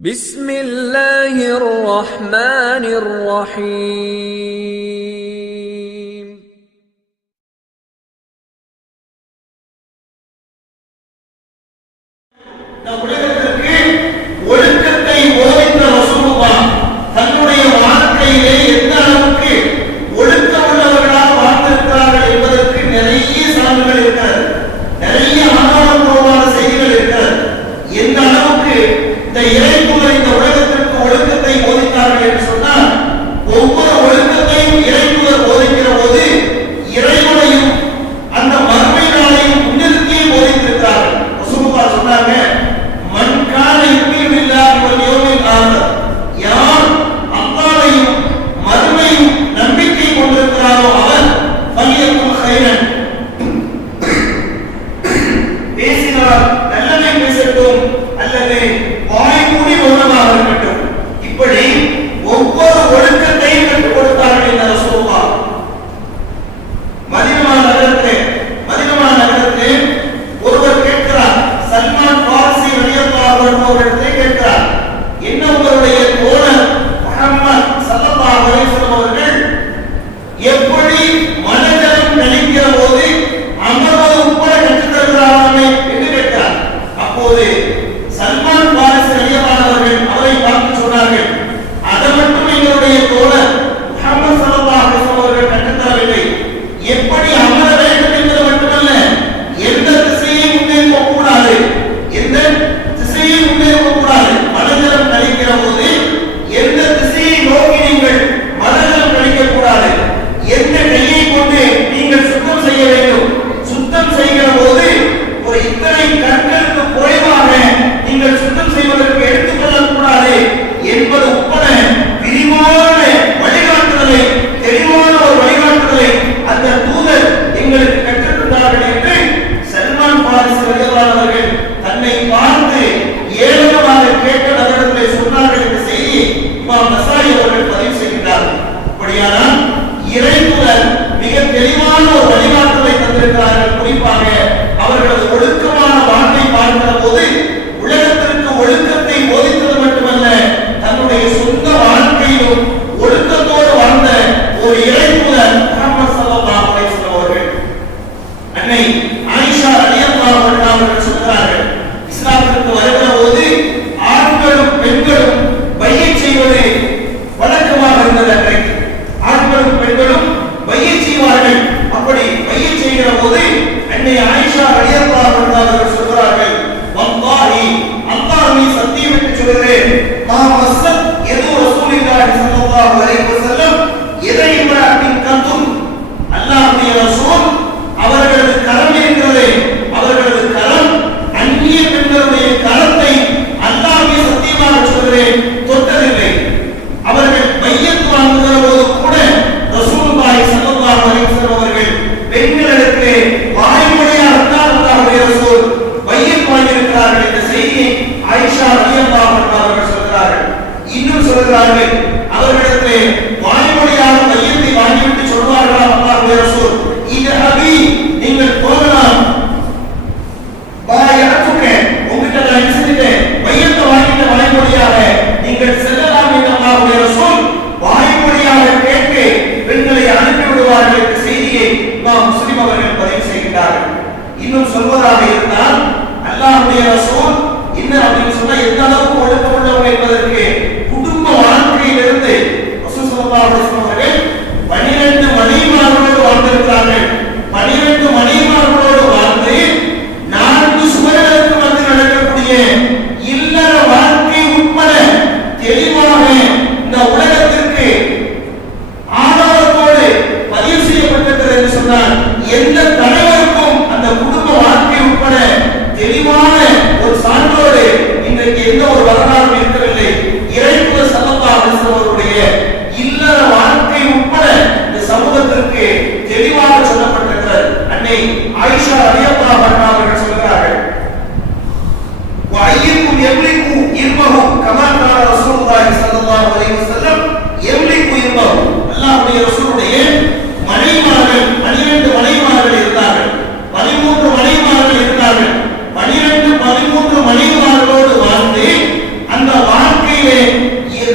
بسم الله الرحمن الرحيم உலகத்திற்கு ஒழுக்கத்தை போதித்த ரசூலுல்லாஹ் தன்னுடைய வாழ்க்கையிலே எந்த அளவுக்கு ஒழுக்கம் உள்ளவர்களாக வாழ்ந்திருக்கிறார்கள் என்பதற்கு நிறைய சான்றுகள் இருக்கிறது, நிறைய ஆதாரபூர்வமான செய்திகள் இருக்கிறது. எந்த அளவுக்கு இந்த இறைத்தூதர் இந்த உலகத்திற்கு ஒழுக்கத்தை போதித்தார்கள் என்று சொன்னால், ஒவ்வொரு ஒழுக்கத்தையும் இறைத்தூதர் போதிக்கிற போது இறைவனையும் அந்த மறுமை நாளையும் முன்னிறுத்தி போதித்திருக்கிறார்கள். ரசூலுல்லாஹ் சொன்னாங்க, மன்கான யுமினு பில்லாஹி வல் யௌமில் ஆகிர், யார் அல்லாஹ்வையும் மறுமையும் நம்பிக்கை கொண்டிருக்கிறாரோ அவர் ஃபல்யகுல் கைரன், பேசினால் நல்லதை பேசட்டும் அல்லது வாய் மூடி மௌனமாக இருக்கட்டும். இப்படி ஒவ்வொரு ஒழுக்கத்தையும் கற்றுக் கொடுத்தார்கள் இந்த ரசூலுல்லாஹ். மதீனா நகரத்திலே ஒருவர் கேட்கிறார், சல்மான் பாரிசி ரலியல்லாஹு அன்ஹு அவர்களிடத்திலே கேட்கிறார், என்ன உங்களுடைய தோழர் முஹம்மத் ஸல்லல்லாஹு அலைஹி வஸல்லம் அவர்கள் எப்படி மனஜலம் கழிக்கிற போது அமர்வது உட்பட கற்றுத் தருகிறாராமே என்று கேட்கிறார். அப்போது சல்மான் பாரிசி ரலியல்லாஹு அவர்கள் அவரை பார்த்து சொன்னார்கள், அதை மட்டும் எங்களுடைய தோழர் முஹம்மத் ஸல்லல்லாஹு அலைஹி வஸல்லம் அவர்கள் கற்றுத் தரவில்லை, எப்படி அமர வேண்டும் என்பது மட்டுமல்ல, எந்த திசையை முன்னே போகக்கூடாது, எந்த திசையை முன்னே போகக்கூடாது, மனஜலம் கழிக்கிற போது எந்த திசையை நோக்கி நீங்கள் மனஜலம் கழிக்கக்கூடாது, எந்த கையை கொண்டு நீங்கள் சுத்தம் செய்ய வேண்டும், சுத்தம் செய்கிற போது ஒரு இத்தனை கற்களுக்கு குறைவாக நீங்கள் சுத்தம் செய்வதற்கு எடுத்துக்கொள்ளக்கூடாது என்பது உட்பட விரிவான வழிகாட்டுதலை, தெளிவான ஒரு வழிகாட்டுதலை அந்த தூதர் எங்களுக்கு கற்றுத்தந்தார்கள் என்று சல்மான் பாரிசி ரலியல்லாஹு அவர்கள் தன்னை பார்த்து ஏளனமாக கேட்ட நபரிடத்திலே சொன்னார்கள் என்ற செய்தி இமாம் நசாயி அவர்கள் பதிவு செய்கின்றார்கள். அப்படியானால் இறைத்தூதர் மிக தெளிவான ஒரு வழிகாட்டுதலை தந்திருக்கிறார்கள். குறிப்பாக அவர்களது ஒழுக்கமான வாழ்க்கை பார்க்கிற போது உலகத்திற்கு ஒழுக்கத்தை போதித்தது மட்டுமல்ல, தன்னுடைய சொந்த வாழ்க்கையிலும் ஒழுக்கத்தோடு வாழ்ந்த ஒரு இறைத்தூதர் முஹம்மது ஸல்லல்லாஹு அலைஹி வஸல்லம் அவர்கள். அன்னை ஆயிஷா ரலியல்லாஹு அன்ஹா அவர்கள் சொல்கிறார்கள், இஸ்லாத்திற்கு வருகிற போது ஆண்களும் பெண்களும் பையத் செய்வது வழக்கமாக இருந்தது. அன்றைக்கு ஆண்களும் பெண்களும் பையத் செய்வார்கள். அப்படி பையத் செய்கிற போது அன்னை ஆயிஷா ரலியல்லாஹு அன்ஹா அவர்கள் சொல்கிறார்கள், வல்லாஹி அல்லாஹ் மீது சத்தியமிட்டு சொல்கிறேன், மா மஸ்ஸத் யது ரசூலில்லாஹி ஸல்லல்லாஹு அலைஹி வஸல்லம் எதை இம்ராத்தின் கந்தும், அல்லாஹ்வுடைய ரசூல் அவர்களது கரம் இருக்கிறதே, அவர்களது கரம் அந்நிய பெண்களுடைய கரத்தை அல்லாஹ் மீது சத்தியமாக சொல்கிறேன் தொட்டதில்லை. அவர்கள் பையத் வாங்குகிற போது கூட ரசூலுல்லாஹி ஸல்லல்லாஹு அலைஹி வஸல்லம் அவர்கள் பெண்களிடத்திலே வாய்மொழியாகத்தான் அல்லாஹ்வுடைய ரசூல் பையத் வாங்கியிருக்கிறார்கள் என்ற செய்தியை ஆயிஷா ரலியல்லாஹு அன்ஹா அவர்கள் சொல்கிறார்கள். இன்னும் சொல்கிறார்கள், அவர்களிடத்திலே வாய்மொழியாக பையத்தை வாங்கிவிட்டு சொல்வார்களா அல்லாஹ்வுடைய ரசூல், இதஹபி, நீங்கள் போகலாம், பாயத்துக, உங்ககிட்ட நான் என்ன செஞ்சிட்டேன், பையத்தை வாங்கிட்ட வாய்மொழியாக நீங்கள் செல்லலாம் என்று அல்லாஹ்வுடைய ரசூல் வாய்மொழியாக கேட்டு பெண்களை அனுப்பி விடுவார்கள் என்ற செய்தியை இமாம் முஸ்லிம் அவர்கள் பதிவு செய்கிறார்கள். இன்னும் சொல்வதாக இருந்தால், அல்லாஹ்வுடைய ரசூல் என்ன அப்படின்னு சொன்னா எந்த அளவுக்கு ஒழுக்கம் உள்ளவங்க என்பதற்கு குடும்ப வாழ்க்கையிலிருந்து ரசூல் ஸல்லல்லாஹு அலைஹி வஸல்லம் அவர்கள் 12 மனைவிமார்களோடு வாழ்ந்திருக்கிறார்கள். 12 மனைவிமார்களோடு வாழ்ந்து 4 சுவர்களுக்கு வந்து நடக்கக்கூடிய இல்லற வாழ்க்கை உட்பட தெளிவாக இந்த உலகத்திற்கு ஆதாரத்தோடு பதிவு செய்யப்பட்டிருக்கிறது என்று சொன்னால், எந்த தலைவருக்கும் அந்த குடும்ப வாழ்க்கை உட்பட தெளிவான ஒரு சான்றோடு இன்றைக்கு எந்த ஒரு வரலாறும் இருக்கவில்லை. இறைத்தூதர் ஸல்லல்லாஹு அலைஹி வஸல்லம் அவருடைய இல்லற வாழ்க்கை உட்பட இந்த சமூகத்திற்கு தெளிவாக சொல்லப்பட்டிருக்கிறது. அன்னை ஆயிஷா ரலியல்லாஹு அன்ஹா அவர்கள் சொல்கிறார்கள், வஅய்யுக்கும் யம்லிகு இர்மஹு கமா கால ரசூலுல்லாஹி ஸல்லல்லாஹு அலைஹி வஸல்லம் யம்லிகு இர்மஹு, அல்லாஹ்வுடைய ரசூலுடைய மனைவிமார்கள் 12 மனைவிமார்கள் இருந்தார்கள், 13 மனைவிமார்கள் இருந்தார்கள். 13 மனைவிமார்களோடு வாழ்ந்து அந்த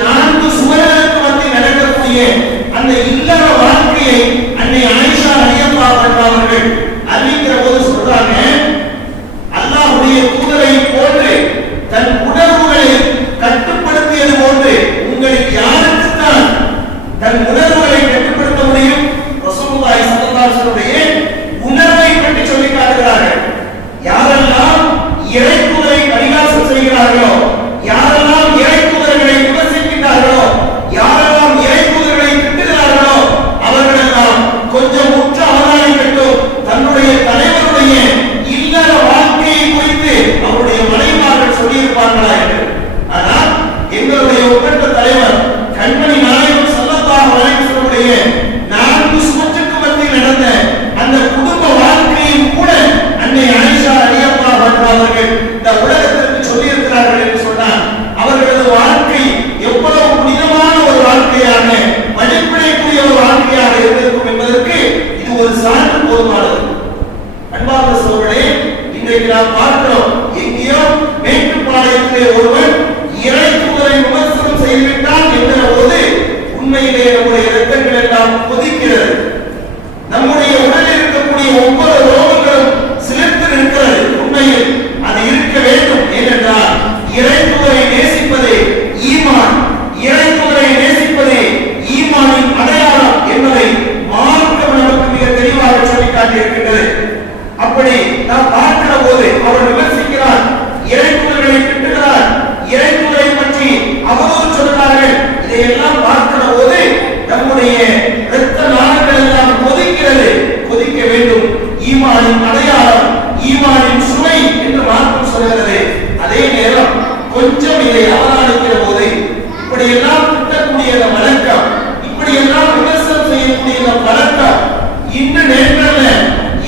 நான்கு சுவர்களுக்கு மத்தியில் நடக்கக்கூடிய அந்த இல்லற வாழ்க்கையை அன்னை ஆயிஷா ரலியல்லாஹு அன்ஹா அவர்கள் அறிவிக்கிற போது சொல்றாங்க, அல்லாஹ்வுடைய தூதரை போன்று தன் உணர்வுகளை கட்டுப்படுத்தியது போன்று உங்களுக்கு யாருக்குத்தான் தன் உணர்வுகளை கட்டுப்படுத்த முடியும்? ரசூலுல்லாஹி ஸல்லல்லாஹு அலைஹி வஸல்லம் உணர்வை பற்றி சொல்லி காட்டுகிறார்கள். யாரெல்லாம் இறைத்தூதரை பரிகாசம் செய்கிறார்களோ, யாரெல்லாம் இறைத்தூதர்களை விமர்சிக்கிறார்களோ, யாரெல்லாம் இறைத்தூதர்களை திட்டுகிறார்களோ, அவர்களெல்லாம் கொஞ்சம் உற்று அவதானிக்கட்டும். தன்னுடைய தலைவருடைய இல்லற வாழ்க்கையை குறித்து அவருடைய மனைவிமார்கள் சொல்லியிருப்பார்களா என்று. ஆனால் எங்களுடைய ஒப்பற்ற தலைவர் கண்மணி நாயகம் ஸல்லல்லாஹு அலைஹி வஸல்லம் நான்கு சுவற்றுக்கு மத்தியில் நடந்த அந்த குடும்ப வாழ்க்கையும் கூட அன்னை ஆயிஷா ரலியல்லாஹு அன்ஹா அவர்கள் இந்த உலகத்திற்கு சொல்லியிருக்கிறார்கள் என்று சொன்னார். அவர்களது வாழ்க்கை எவ்வளவு புனிதமான ஒரு வாழ்க்கையாக, மதிப்பிடக்கூடிய ஒரு வாழ்க்கையாக இருந்திருக்கும் என்பதற்கு இது ஒரு சான்று போதுமானது. அன்பார்ந்த சகோதரர்களே, இன்றைக்கு நாம் பார்க்கிறோம், எங்கேயோ மேட்டுப்பாளையத்திலே ஒருவன் இறைத்தூதரை விமர்சனம் செய்துவிட்டான் என்கிற போது உண்மையிலே நம்முடைய இரத்தங்கள் எல்லாம் கொதிக்கிறது. நம்முடைய உடலில் இருக்கக்கூடிய ஒவ்வொரு ரோகங்களும் சிலிர்த்து நிற்கிறது. உண்மையில் அது இருக்க வேண்டும். ஏனென்றால் இறைத்தூதரை நேசிப்பதே ஈமான், இறைத்தூதரை நேசிப்பதே ஈமானின் அடையாளம் என்பதை மார்க்கம் நமக்கு மிக தெளிவாக சொல்லிக் காட்டியிருக்கின்றது. அப்படி நாம் பார்க்கிற போது அவர் விமர்சிக்கிறார், இறைத்தூதர்களை திட்டுகிறார், இறைத்தூதரை பற்றி அவதூறு சொல்கிறார்கள். இதையெல்லாம் பார்க்கிற போது நம்முடைய இரத்த நாளங்கள் எல்லாம் கொதிக்கிறது. கொதிக்க வேண்டும். ஈமானின் அடையாளம், ஈமானின் சுவை என்று மார்க்கம் சொல்கிறது. அதே நேரம் கொஞ்சம் இதை அவதானிக்கிற போது இப்படியெல்லாம் திட்டக்கூடிய வழக்கம், இப்படியெல்லாம் விமர்சனம் செய்யக்கூடிய வழக்கம் இன்று நேற்றல்ல,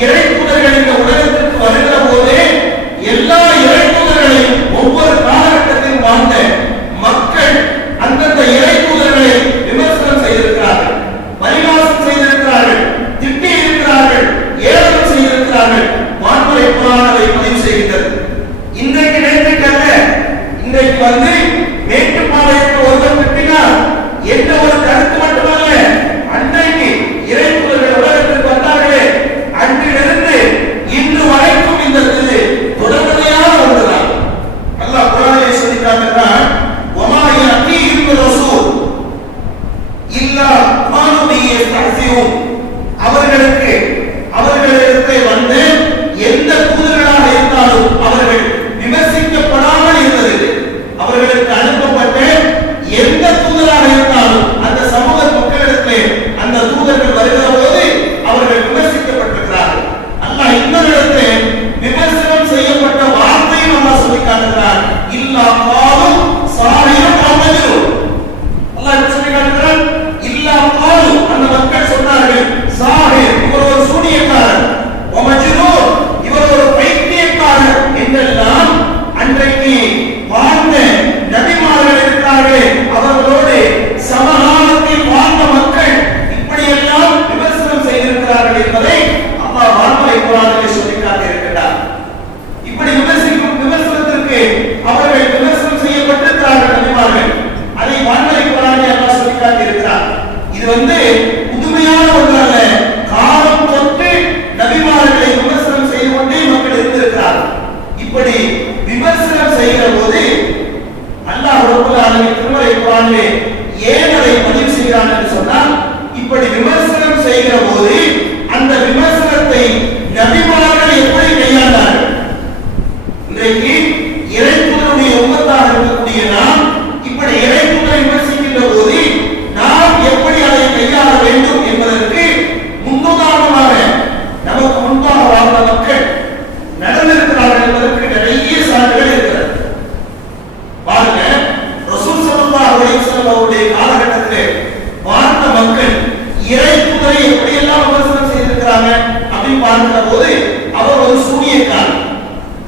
இறைத்தூதர்கள் இந்த உலகத்திற்கு வருகிற போதே எல்லா இறைத்தூதர்களையும் ஒவ்வொரு காலகட்டத்தில் வாழ்ந்த மக்கள் அந்தந்த இறைத்தூதர்களை விமர்சனம் செய்திருக்கிறார்கள், பரிகாசம் செய்திருக்கிறார்கள், திட்டி இருக்கிறார்கள், ஏளனம் செய்திருக்கிறார்கள். வான்முறை குர்ஆன் அதை பதிவு செய்கிறது. இன்றைக்கு நேற்றுக்கல்ல, இன்றைக்கு வந்து மேட்டுப்பாளையத்தில் ஒருவர் திட்டினார் என்ற ஒரு கருத்து மட்டுமல்ல, அன்றைக்கு இறைத்தூதர்கள் உலகத்திற்கு வந்தார்களே, அன்றிலிருந்து இன்று வரைக்கும் இந்த தொடர்புடையாக ஒன்றுதான். அல்லாஹ் குர்ஆனிலே சொல்லி காட்டுகிறான், வமா யஅதீஹிம் ரசூல் இல்லா கானூ பிஹி யஸ்தஹ்சிஊன். அவர்களிடத்தை வந்து எந்த தூதர்களாக இருந்தாலும் அவர்கள் விமர்சிக்கப்படாமல் இருந்தது. அவர்களுக்கு அனுப்பப்பட்ட எந்த தூதராக இருந்தாலும் அந்த சமூக மக்களிடத்திலே அந்த தூதர்கள் வருகிற போது அவர்கள் விமர்சிக்கப்பட்டிருக்கிறார்கள். அல்லாஹ் இன்னொரு விமர்சனம் செய்யப்பட்ட வார்த்தையும் அல்லாஹ் சொல்லி காட்டுகிறார், இல்லா காலு சாஹிரும் அவ் மஜ்னூன். அல்லாஹ் என்ன சொல்லி காட்டுகிறார்? இல்லா காலு, அந்த மக்கள் சொன்னார்கள், சாஹிர் இவர் ஒரு சூனியக்காரர், அவ் மஜ்னூன் இவர் ஒரு பைத்தியக்காரர் என்றெல்லாம் அன்றைக்கு வாழ்ந்த நபிமார்கள் இருக்கிறார்கள், அவர்களோடு சமகாலத்தில் வாழ்ந்த மக்கள் இப்படியெல்லாம் விமர்சனம் செய்திருக்கிறார்கள் என்பதை அல்லாஹ் வான்முறை குர்ஆனிலே சொல்லி காட்டியிருக்கிறார். இப்படி விமர்சனத்திற்கு அவர்கள் விமர்சனம் செய்யப்பட்டிருக்கிறார்கள் நபிமார்கள். அதை வான்முறை குர்ஆனிலே அல்லாஹ் சொல்லி காட்டியிருக்கிறார். இது புதுமையான ஒன்றல்ல. காலம் தொட்டு நபிமார்களை விமர்சனம் செய்து கொண்டே மக்கள் இருந்திருக்கிறார்கள். இப்படி விமர்சனம் செய்கிற போது அல்லாஹ் ரப்பல் ஆலமீன் திருமறை குர்ஆனிலே ஏன் அதை பதிவு செய்கிறான் என்று சொன்னால், இப்படி விமர்சனம் செய்கிற போது அந்த விமர்சனத்தை நபிமார்கள் எப்படி கையாண்டார்கள்? இன்றைக்கு இறைத்தூதருடைய உம்மத்தாக இருக்கக்கூடிய நாம் இப்படி இறைத்தூதரை விமர்சிக்கின்ற போது நாம் எப்படி அதை கையாள வேண்டும் என்பதற்கு முன்னுதாரணமாக நமக்கு முன்பாக வாழ்ந்த மக்கள் நடந்திருக்கிறார்கள் என்பதற்கு நிறைய சான்றுகள் இருக்கிறது. பாருங்க, ரசூல் ஸல்லல்லாஹு அலைஹி வஸல்லம் அவருடைய காலகட்டத்திலே வாழ்ந்த மக்கள் இறைத்தூதரை எப்படியெல்லாம் விமர்சனம் செய்திருக்கிறாங்க அப்படின்னு பார்க்கிற போது அவர் ஒரு சூனியக்காரர்,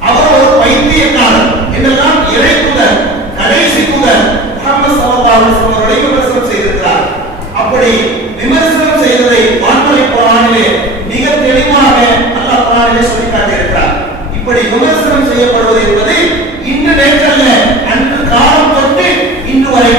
அவர் ஒரு பைத்தியக்காரர் என்றெல்லாம் இறைத்தூதர், கடைசி தூதர் முஹம்மது ஸல்லல்லாஹு அலைஹி வஸல்லம் அவர்களை விமர்சனம் செய்திருக்கிறார். அப்படி விமர்சனம் செய்ததை வான்முறை குர்ஆனிலே மிக தெளிவாக அல்லாஹ் குர்ஆனிலே சொல்லி காட்டியிருக்கிறார். இப்படி விமர்சனம் செய்யப்படுவது என்பது இன்று நேற்றல்ல, அன்று காலம் தொட்டு இன்று வரை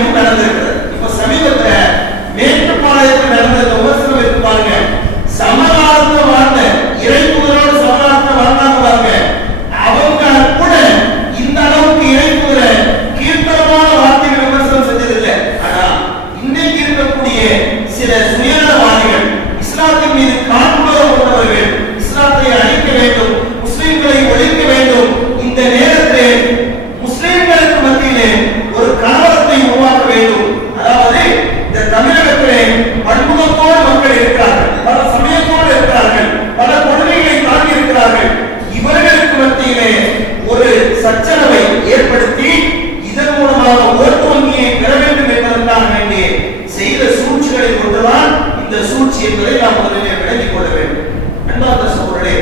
இந்த சூழ்ச்சி என்பதை நாம் முதலில் விளங்கிக் கொள்ள வேண்டும். அன்பார்ந்த சகோதரர்களே,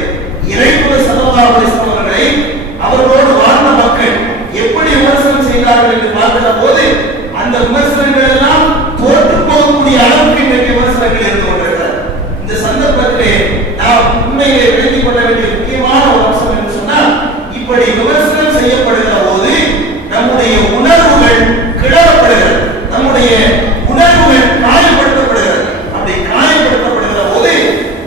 இறைத்தூதர் ஸல்லல்லாஹு அலைஹி வஸல்லம் அவர்களை அவர்களோடு வாழ்ந்த மக்கள் எப்படி விமர்சனம் செய்தார்கள் என்று பார்க்கிற போது அந்த விமர்சனங்கள் எல்லாம் தோற்று போகக்கூடிய அளவுக்கு இன்றைக்கு விமர்சனங்கள் இருந்து கொண்டிருக்கிறது. இந்த சந்தர்ப்பத்திலே நாம் உண்மையிலே விளங்கிக் கொள்ள வேண்டிய முக்கியமான ஒரு அம்சம் என்று சொன்னால், இப்படி விமர்சனம் செய்யப்படுகிற போது நம்முடைய உணர்வுகள் கிளறப்படுகிறது, நம்முடைய உணர்வுகள் காயப்படுத்தப்படுகிறது. அப்படி காயப்படுத்தப்படுகிற போது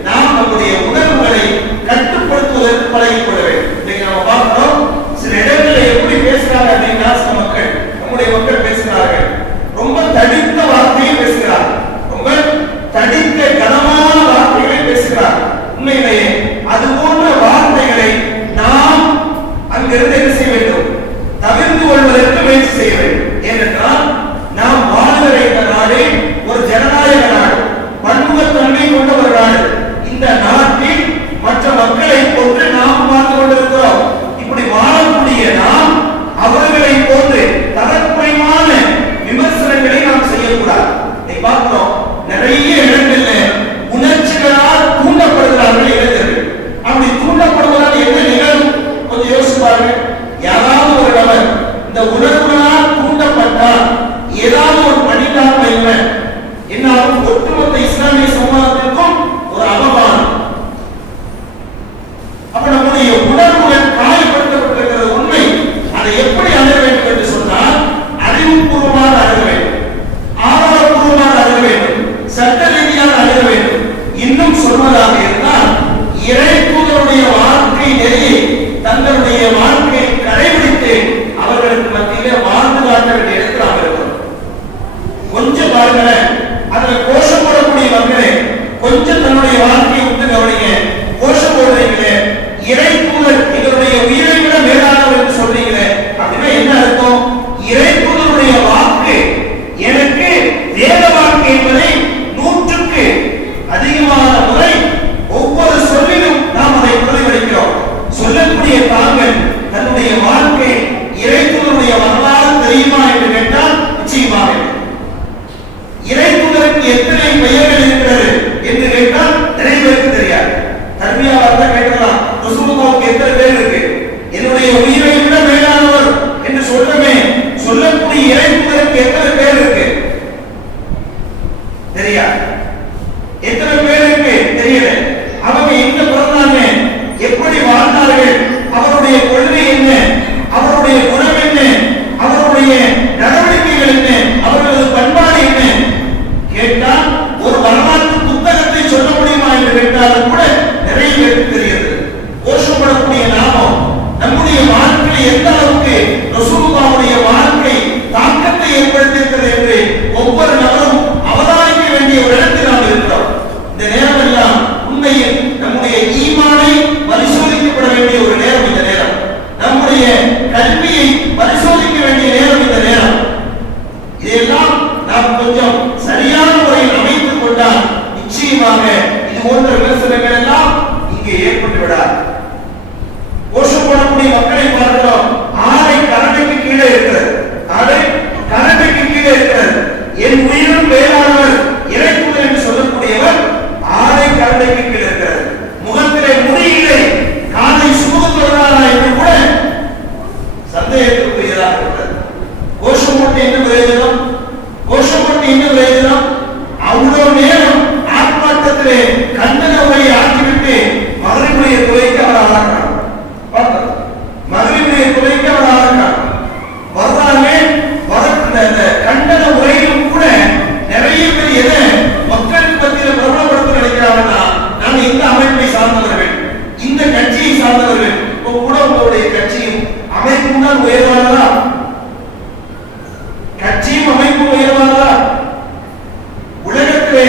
நாம் நம்முடைய உணர்வுகளை கட்டுப்படுத்துவதற்கு பழகிக் கொள்ள வேண்டும். இன்னைக்கு நம்ம பார்க்கிறோம், சில இடங்களில் எப்படி பேசுறாங்க அப்படின்னா, சில மக்கள், நம்முடைய மக்கள் பேசுகிறார்கள், ரொம்ப தடித்த வார்த்தையை பேசுகிறார்கள், ரொம்ப தடித்த கனமான வார்த்தைகளை பேசுகிறார்கள். உண்மையிலேயே அது போன்ற வார்த்தைகளை நாம் அங்கிருந்து என்ன செய்ய வேண்டும்? தவிர்த்து கொள்வதற்கு முயற்சி செய்ய வேண்டும். ஏனென்றால் நாம் வாழ்கிற இந்த நாடு ஒரு ஜனநாயக நாடு, பன்முகத்தன்மை கொண்ட ஒரு நாடு. இந்த நாட்டில் மற்ற மக்களை போன்று நாம் வாழ்ந்து கொண்டிருக்கிறோம். இப்படி வாழக்கூடிய நாம் அவர்களை போன்று தரக்குறைவான விமர்சனங்களை நாம் செய்யக்கூடாது. இதை பார்க்கிறோம், நிறைய இடங்களில் உணர்ச்சிகளால் தூண்டப்படுகிறார்கள் இளைஞர்கள். அப்படி தூண்டப்படுவதால் என்ன நிகழும்? கொஞ்சம் யோசிச்சு பாருங்க. யாராவது ஒரு நபர் இந்த உணர்வுகளால் தூண்டப்பட்டால் ஏதாவது ஒரு பண்ணிட்டார் வைங்க, என்னாலும் ஒட்டுமொத்த இஸ்லாமிய சமூகத்திற்கும் ஒரு அவமானம். அப்ப நம்முடைய உணர்வுகள் காயப்படுத்தப்பட்டிருக்கிறது உண்மை. அதை எப்படி அணுக வேண்டும் என்று சொன்னால், அறிவுபூர்வமாக அணுக வேண்டும், ஆதாரபூர்வமாக அணுக வேண்டும், சட்ட ரீதியாக அணுக வேண்டும். இன்னும் சொல்வதாக இருந்தால், இறைத்தூதருடைய வாழ்க்கை நெறியை தங்களுடைய வாழ்க்கையை கடைபிடித்து அவர்களுக்கு மத்தியிலே வாழ்ந்து காட்ட வேண்டிய இடத்தில் நாம் இருக்கிறோம். கொஞ்சம் பாருங்களேன், அதில் கோஷம் போடக்கூடிய மக்களே, கொஞ்சம் தன்னுடைய வாழ்க்கையை விட்டு கவனிங்க. கோஷம் போடுறீங்களே, இறைத்தூதர் எங்களுடைய உயிரை விட மேலானவர் என்று சொல்றீங்களே, அப்படின்னா என்ன அர்த்தம்? இறைத்தூதருடைய வாக்கு எனக்கு வேத வாக்கு என்பதை 100க்கு அதிகமான முறை ஒவ்வொரு சொல்லிலும் நாம் அதை பிரதிபலிக்கிறோம். சொல்லக்கூடிய தாங்கள் தன்னுடைய வாழ்க்கை இறைத்தூதருடைய வரலாறு தெரியுமா என்று கேட்டால் நிச்சயமாக. இறைத்தூதருக்கு எத்தனை பெயர்கள் இருக்கிறது என்று கேட்டால் நிறைய பேருக்கு தெரியாது. தர்பியாவாக தான் கேட்கலாம், ரசூலுல்லாஹ்வுக்கு எத்தனை பேர் இருக்கு? என்னுடைய உயிரை விட மேலானவர் என்று சொல்லவே சொல்லக்கூடிய இறைத்தூதருக்கு எத்தனை பேர் இருக்கு தெரியாது. எத்தனை பேர் இருக்கு தெரியல. அவங்க எங்க பிறந்தாங்க, எப்படி வாழ்ந்தார்கள், அவருடைய கொள்கை என்ன, அவருடைய குணம் என்ன, அவருடைய நடவடிக்கைகள் என்ன, அவர்களது பண்பாடு என்ன கேட்டால் ஒரு வரலாற்று புத்தகத்தை சொல்ல முடியுமா என்று கேட்டாலும் கூட நிறைய பேருக்கு தெரிகிறது. கோஷப்படக்கூடிய நாமம் நம்முடைய வாழ்க்கையில் எந்த அளவுக்கு ரசூலுல்லாஹ்வுடைய வாழ்க்கை தாக்கத்தை ஏற்படுத்தியிருக்கிறது என்று ஒவ்வொரு நபரும் அவதானிக்க வேண்டிய ஒரு இடத்தில் நாம் இருக்கிறோம். இந்த நேரம் எல்லாம் உண்மையில் நம்முடைய ஈமானை பரிசோதிக்கப்பட வேண்டிய ஒரு நேரம் இந்த நேரம். நம்முடைய கல்வியை பரிசோதிக்க வேண்டிய நேரம் இந்த நேரம். இதெல்லாம் நாம் கொஞ்சம் சரியான முறையில் அமைத்துக் கொண்டால் நிச்சயமாக இது போன்ற விமர்சனங்கள் எல்லாம் இங்கே ஏற்பட்டு விடாது. கோஷம் போடக்கூடிய மக்களை பார்க்கிறோம், ஆடை கரண்டைக்கு கீழே இருக்கிறது, ஆடை கரண்டைக்கு கீழே இருக்கிறது. என் உயிரும் மேலானவர் இறைத்தூதர் என்று சொல்லக்கூடியவர் ஆடை கரண்டைக்கு கீழே இருக்கிறது. முகத்திலே முடியில்லை, காலை சுமந்துள்ளாரா என்று கூட சந்தேகத்துக்குரியதாக இருக்கிறது. கோஷம் போட்டு என்ன பிரயோஜனம்? கோஷம் போட்டு என்ன பிரயோஜனம்? அவ்வளவு நேரம் ஆர்ப்பாட்டத்திலே கண்டன உரையை ஆக்கிவிட்டு மகரிபுடைய துறைக்கு அவர் ஆளாக்கிறார். மகரிபுடைய துறைக்கு அவர் ஆளாக்கிறார். வர்றாங்க, அந்த கண்டன உரையிலும் கூட நிறைய பேர் எதை மக்களுக்கு மத்தியில் பிரபலப்படுத்த நினைக்கிறாங்கன்னா, நான் இந்த அமைப்பை சார்ந்தவர்கள், இந்த கட்சியை சார்ந்தவர்கள். இப்போ கூட உங்களுடைய கட்சியும் அமைப்பும் தான் உயர்வானதா? கட்சியும் அமைப்பும் உயர்வானதா? உலகத்திலே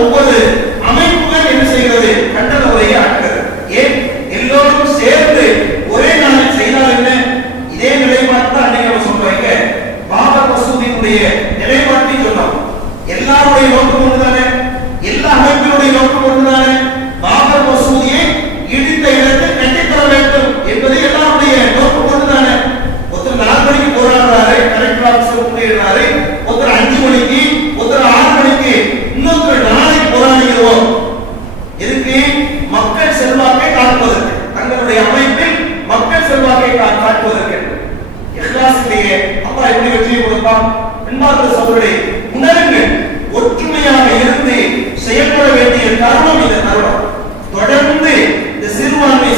ஒவ்வொரு அமைப்புகள் என்ன செய்கிறது? கண்டன உரையை ஆற்றுகிறது. ஏன் எல்லோரும் சேர்ந்து ஒரே நாளில் செய்தால் என்ன? இதே நிலைப்பாடு தான் அன்னைக்கு நம்ம சொல்றோம். பாபர் மசூதியினுடைய நிலைப்பாட்டை சொன்னோம். எல்லாருடைய நோக்கம் ஒன்றுதானே, எல்லா அமைப்பினுடைய நோக்கம் ஒன்றுதானே. பாபர் மசூதியை இடித்த இடத்தில் கட்டித்தர வேண்டும் என்பது எல்லாருடைய நோக்கம் ஒன்றுதானே. ஒருத்தர் 4 மணிக்கு போராடுறாரு, கலெக்டர் ஆபீஸ்ல முன்னேறாரு, ஒருத்தர் 5 மணிக்கு, ஒருத்தர் 6 மணிக்கு, இன்னொருத்தர் நாளைக்கு போராடுகிறோம். எதுக்கு? மக்கள் செல்வாக்கை காட்டுவதற்கு, தங்களுடைய அமைப்பில் மக்கள் செல்வாக்கை காட்டுவதற்கு. இஹ்லாஸிலேயே அல்லாஹ் எப்படி வெற்றியை கொடுப்பான்? அன்பார்ந்த சகோதரர்களே, உணருங்கள், ஒற்றுமையாக இருந்து செயல்பட வேண்டிய தருணம் இந்த தருணம். தொடர்ந்து இந்த சிறுபான்மை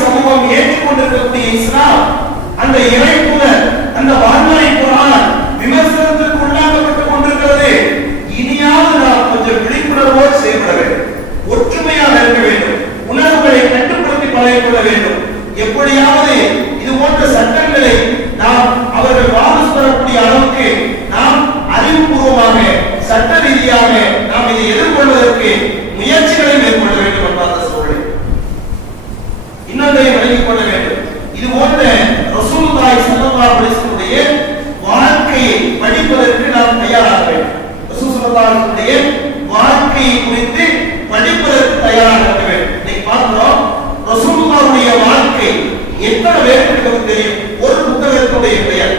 சமூகம் ஏற்றுக்கொண்டிருக்கக்கூடிய இஸ்லாம், அந்த இறைத்தூதர், அந்த வான்மறை குர்ஆன் விமர்சனத்திற்கு உள்ளாக்கப்பட்டுக் கொண்டிருக்கிறது. இனியாவது நாம் கொஞ்சம் விழிப்புணர்வோடு செயல்பட வேண்டும், ஒற்றுமையாக இருக்க வேண்டும், உணர்வுகளை கட்டுப்படுத்தி பழகிக்கொள்ள வேண்டும். எப்படியாவது இது போன்ற சட்டங்களை நாம் அவர்கள் வாபஸ் பெறக்கூடிய அளவுக்கு நாம் அறிவுபூர்வமாக சட்ட ரீதியாக நாம் இதை எதிர்கொள்வதற்கு முயற்சிகளை மேற்கொள்ள வேண்டும் என்பதாக சொல்றேன். இன்னொன்றை வழங்கிக் கொள்ள வேண்டும். இது போன்ற ரசூலுல்லாஹி ஸல்லல்லாஹு அலைஹி வஸல்லம் வாழ்க்கையை படிப்பதற்கு நாம் தயாராக வேண்டும். ரசூல் ஸல்லல்லாஹு அலைஹி வஸல்லம் வாழ்க்கையை குறித்து படிப்பதற்கு தயாராக இருக்க வேண்டும். இன்னைக்கு பார்க்கிறோம், ரசூலுல்லாஹுடைய வாழ்க்கை எத்தனை பேருக்கு நமக்கு தெரியும்? ஒரு புத்தகத்துடைய பெயர்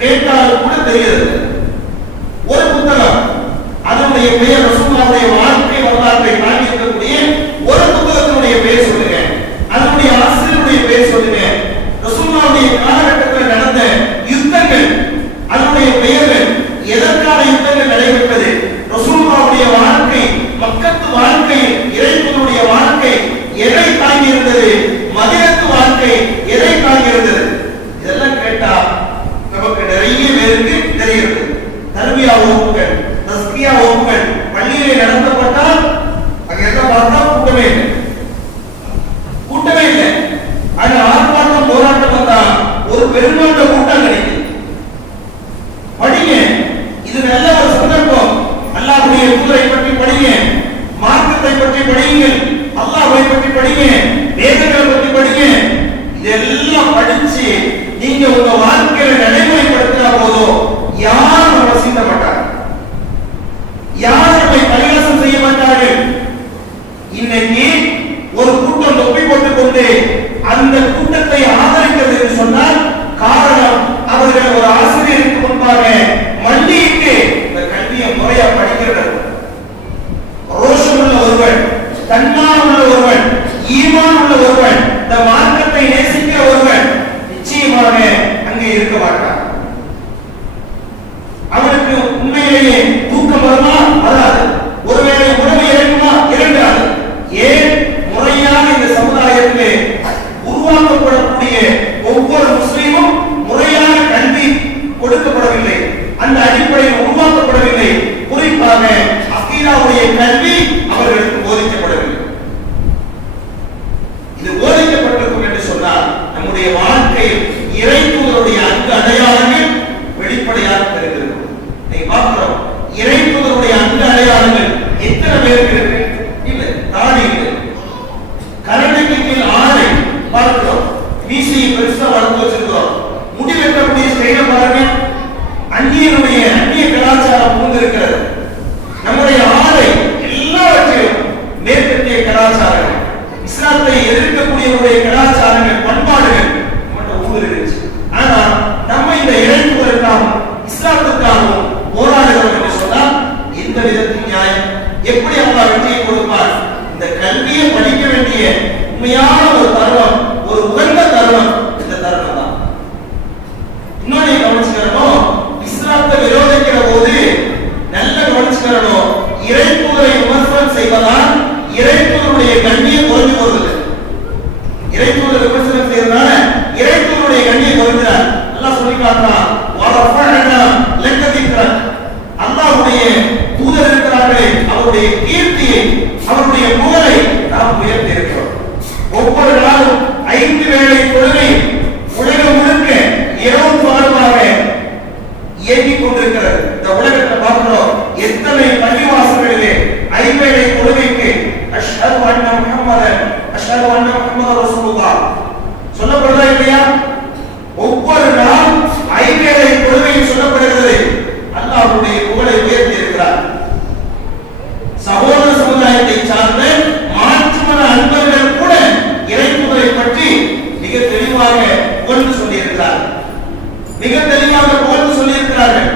கேட்டாலும் கூட தெரியாது. ஒரு புத்தகம், அதனுடைய பெயர் ரசூலுல்லாஹுடைய வாழ்க்கை வரலாற்றை காண்பிக்கக்கூடிய ஒரு புத்தகத்தினுடைய பெயர் சொல்லுங்க, அதனுடைய ஆசிரியருடைய பெயர் சொல்லுங்க. ரசூலுல்லாஹுடைய காலகட்டத்தில் நடந்த யுத்தங்கள், அதனுடைய பெயர்கள், எதற்கான யுத்தங்கள் நடைபெற்றது, ரசூலுல்லாஹுடைய வாழ்க்கை, மக்கத்து வாழ்க்கை, இறைவனுடைய வாழ்க்கை எதை தாங்கி இருந்தது, மதீனத்து வாழ்க்கை எதை தாங்கி இருந்தது, இதெல்லாம் கேட்டா நமக்கு நிறைய பேருக்கு தெரிகிறது. தர்பியா வகுப்புகள், தஸ்கியா வகுப்புகள் பள்ளியிலே நடத்தப்பட்டால் அங்க என்ன பார்த்தா கூட்டமே இல்லை, கூட்டமே இல்லை. அங்க ஆர்ப்பாட்டம் போராட்டம் வந்தா ஒரு பெரும்பான்மை கூட்டம் கிடைக்கும். படிங்க, இது நல்ல ஒரு சந்தர்ப்பம். அல்லாஹ்வுடைய தூதரை பற்றி படிங்க, மார்க்கத்தை பற்றி படியுங்கள், அல்லாஹ்வை பற்றி படிங்க, வேதங்களை பற்றி படிங்க. இதெல்லாம் படிச்சு நீங்க உங்க வாழ்க்கையில நடைமுறைப்படுத்தினா போதும், யாரும் நம்ம சீண்ட மாட்டாங்க, யாரும் நம்மை பரிகாசம் செய்ய மாட்டார்கள். இன்னைக்கு ஒரு கூட்டம் தொப்பி போட்டுக் கொண்டு அந்த கூட்டத்தை ஆதரிக்கிறது என்று சொன்னால் காரணம், அவர்கள் ஒரு ஆசிரியருக்கு முன்பாக மண்டியிட்டு இந்த கல்வியை முறையா படிக்கிறது. ரோஷமுள்ள ஒருவன், தன்மானம் உள்ள ஒருவன், ஈமான் உள்ள ஒருவன், இந்த மார்க்கத்தை நேசிக்கிற ஒருவன் நிச்சயமாக அங்கே இருக்க மாட்டான். அவனுக்கு உண்மையிலேயே தூக்கம் வருமா? வராது. ஒருவேளை உணவு இறங்குமா? இறங்காது. ஏன்? முறையாக இந்த சமுதாயத்திலே உருவாக்கப்படக்கூடிய ஒவ்வொரு முஸ்லீமும் முறையான கல்வி கொடுக்கப்படவில்லை, அந்த அடிப்படையில் உருவாக்கப்படவில்லை. குறிப்பாக அகீதாவுடைய கல்வி அவர்களுக்கு போதிக்கப்படவில்லை. இது போதிக்கப்பட்டிருக்கும் என்று சொன்னால் நம்முடைய வாழ்க்கையில் இறைத்தூதருடைய அன்பு அடையாளங்கள் வெளிப்படையாக தெரிகிறது. நீங்க பார்க்கிறோம், இறைத்தூதருடைய அன்பு அடையாளங்கள் எத்தனை பேருக்கு இருக்கு? இல்லை, தாடி இல்லை, கரண்டைக்கு கீழ் ஆடை பார்க்கிறோம், மீசையை பெருசா வளர்த்து வச்சிருக்கிறோம், முடி வெட்டக்கூடிய ஸ்டைல பாருங்க. அந்நிய கலாச்சாரம் பூந்திருக்கிறது. நம்முடைய ஆடை எல்லாவற்றையும் மேற்கத்திய கலாச்சாரங்கள், இஸ்லாத்தை எதிர்க்கக்கூடியவருடைய கலாச்சாரங்கள், பண்பாடுகள் மட்டும் ஊடுருவிச்சு. ஆனா நம்ம இந்த இறைத்தூதருக்காகவும் இஸ்லாத்துக்காகவும் போராடுகிறோம் என்று சொன்னால் எந்த விதத்தில் நியாயம்? எப்படி அல்லாஹ் வெற்றியை கொடுப்பார்? இந்த கல்வியை படிக்க வேண்டிய உண்மையான ஒரு தருணம், ஒரு உகந்த தருணம் இந்த தருணம் தான். இன்னொன்னு கவனிச்சுக்கிறோம், இஸ்லாத்தை விரோதிக்கிற போது நல்ல கவனிச்சுக்கிறோம், இறைத்தூதரை விமர்சனம் செய்வதால் இறைத்தூதருடைய கண்ணியம் குறைஞ்சு போகிறது. இறைத்தூதர் விமர்சனம் செய்வதனால இறைத்தூதருடைய கண்ணியம் குறைஞ்சார். அல்லாஹ் சொல்லி காட்டுறான், அல்லாஹ்வுடைய தூதர் இருக்கிறார்களே அவருடைய கீர்த்தியை, அவருடைய புகழை நாம் உயர்த்தி இருக்கிறோம். ஒவ்வொரு நாளும் 5 வேளை தொழுகை உலகம் முழுக்க இரவு பகலுமாக இயங்கிக் கொண்டிருக்கிறது. இந்த உலகத்தை பார்க்கிறோம், எத்தனை பள்ளிவாசல் முஹம்மதன் அஷ்ஹது அன்ன முஹம்மது ரசூலுல்லாஹ் சொல்லப்படுறா இல்லையா? ஒவ்வொரு நாள் ஐவேளை தொழுகையில் சொல்லப்படுகிறது. அல்லாஹ்வுடைய புகழை உயர்த்தி இருக்கிறார். சகோதர சமுதாயத்தை சார்ந்த மாற்றுமத அன்பர்கள் கூட இறைத்துவரை பற்றி மிக தெளிவாக புகழ்ந்து சொல்லியிருக்கிறார். மிக தெளிவாக புகழ்ந்து சொல்லியிருக்கிறார்கள்.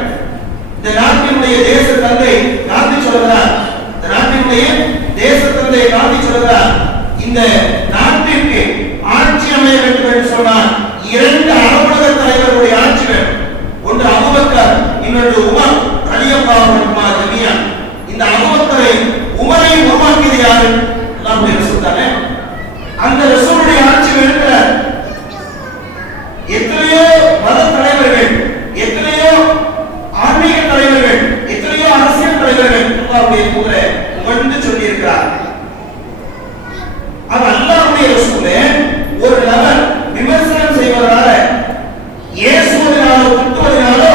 இந்த நாட்டினுடைய தேச தந்தை காந்தி சொல்கிறார், இந்த நாட்டினுடைய தேச தந்தை காந்தி சொல்கிறார், இந்த நாட்டிற்கு ஆட்சி அமைய வேண்டும் என்று சொன்னார். இரண்டு அரபுலக தலைவர்களுடைய ஆட்சி வேண்டும். ஒன்று அபூபக்கர், இன்னொன்று உமர் ரலியல்லாஹு அன்ஹுமா ஜமீஅன். இந்த அபூபக்கரை உமரை உருவாக்கியது யாரு? அல்லாஹ்வுடைய ரசூல் தானே. அந்த ரசூலுடைய ஆட்சி இருக்கிறார். எத்தனையோ மத தலைவர்கள், எத்தனையோ ஆன்மீக தலைவர்கள், எத்தனையோ அரசியல் தலைவர்கள் அல்லாஹ்வுடைய புகழை புகழ்ந்து சொல்லி இருக்கிறார். அது அல்லாஹ்வுடைய ரசூலே ஒரு நபர் விமர்சனம் செய்வதனால, ஏசுவதனாலோ திட்டுவதனாலோ